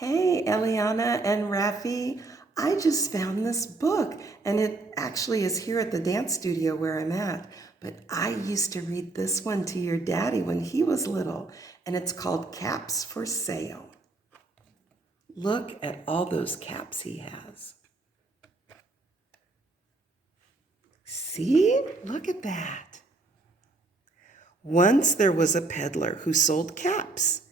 Hey, Eliana and Rafi. I just found this book, and it actually is here at the dance studio where I'm at. But I used to read this one to your daddy when he was little, and it's called Caps for Sale. Look at all those caps he has. See? Look at that. Once there was a peddler who sold caps.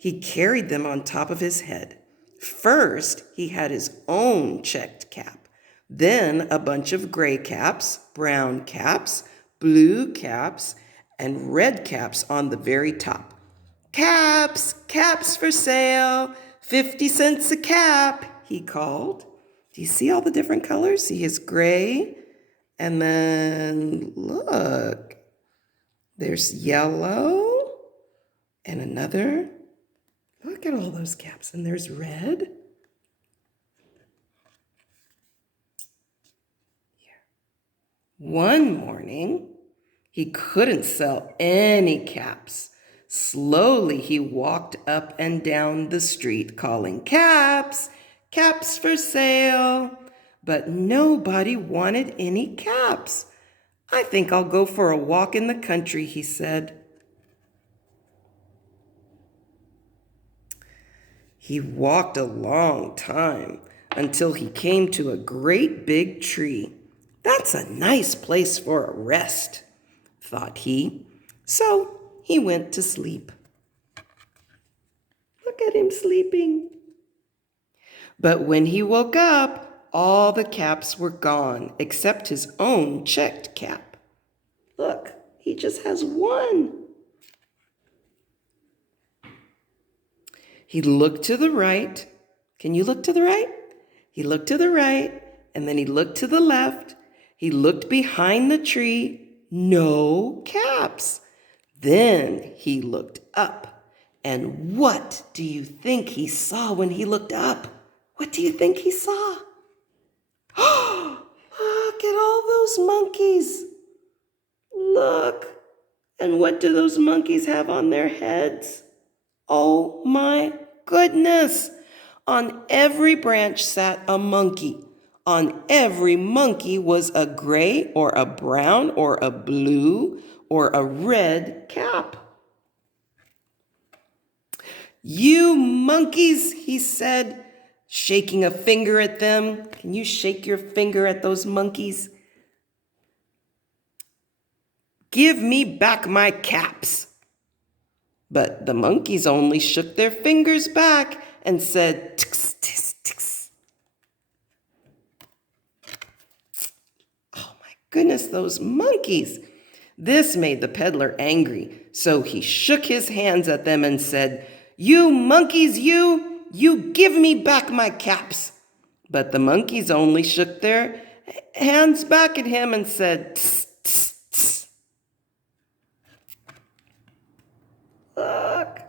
He carried them on top of his head. First, he had his own checked cap, then a bunch of gray caps, brown caps, blue caps, and red caps on the very top. Caps, caps for sale, 50 cents a cap, he called. Do you see all the different colors? See his gray, and then look, there's yellow and another. Look at all those caps. And there's red. One morning, he couldn't sell any caps. Slowly, he walked up and down the street calling, "Caps, caps for sale." But nobody wanted any caps. "I think I'll go for a walk in the country," he said. He walked a long time until he came to a great big tree. "That's a nice place for a rest," thought he. So he went to sleep. Look at him sleeping. But when he woke up, all the caps were gone except his own checked cap. Look, he just has one. He looked to the right. Can you look to the right? He looked to the right, and then he looked to the left. He looked behind the tree. No caps. Then he looked up. And what do you think he saw when he looked up? What do you think he saw? Oh, look at all those monkeys. Look. And what do those monkeys have on their heads? Oh my goodness! On every branch sat a monkey. On every monkey was a gray or a brown or a blue or a red cap. "You monkeys," he said, shaking a finger at them. Can you shake your finger at those monkeys? "Give me back my caps." But the monkeys only shook their fingers back and said, "Tix, tix, tix." Oh my goodness, those monkeys. This made the peddler angry, so he shook his hands at them and said, "You monkeys, you give me back my caps." But the monkeys only shook their hands back at him and said, "Tss, tss, tss." Look.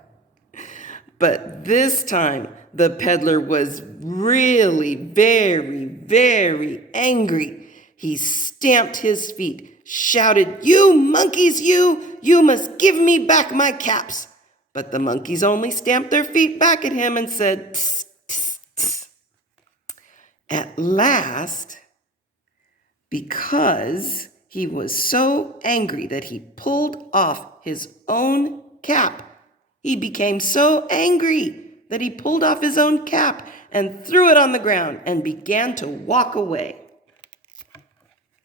But this time, the peddler was really very, very angry. He stamped his feet, shouted, "You monkeys, you must give me back my caps." But the monkeys only stamped their feet back at him and said, "Tss, tss, tss." At last, because he was so angry that he pulled off his own cap, he became so angry that he pulled off his own cap and threw it on the ground and began to walk away.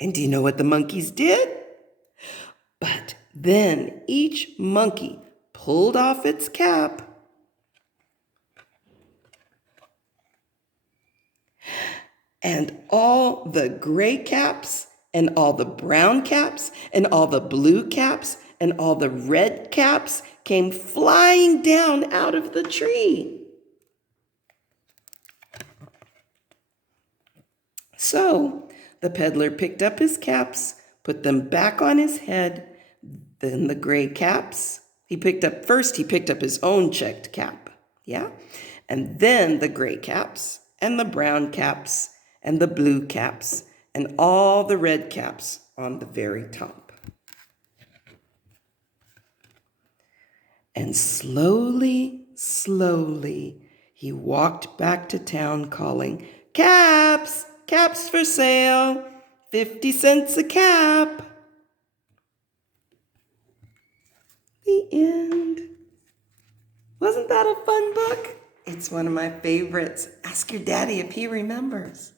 And do you know what the monkeys did? But then each monkey pulled off its cap and all the gray caps and all the brown caps and all the blue caps and all the red caps came flying down out of the tree. So the peddler picked up his caps, put them back on his head, then the gray caps. He picked up his own checked cap, yeah? And then the gray caps and the brown caps and the blue caps and all the red caps on the very top. And slowly, slowly, He walked back to town calling, "Caps! Caps for sale! 50 cents a cap!" The end. Wasn't that a fun book? It's one of my favorites. Ask your daddy if he remembers.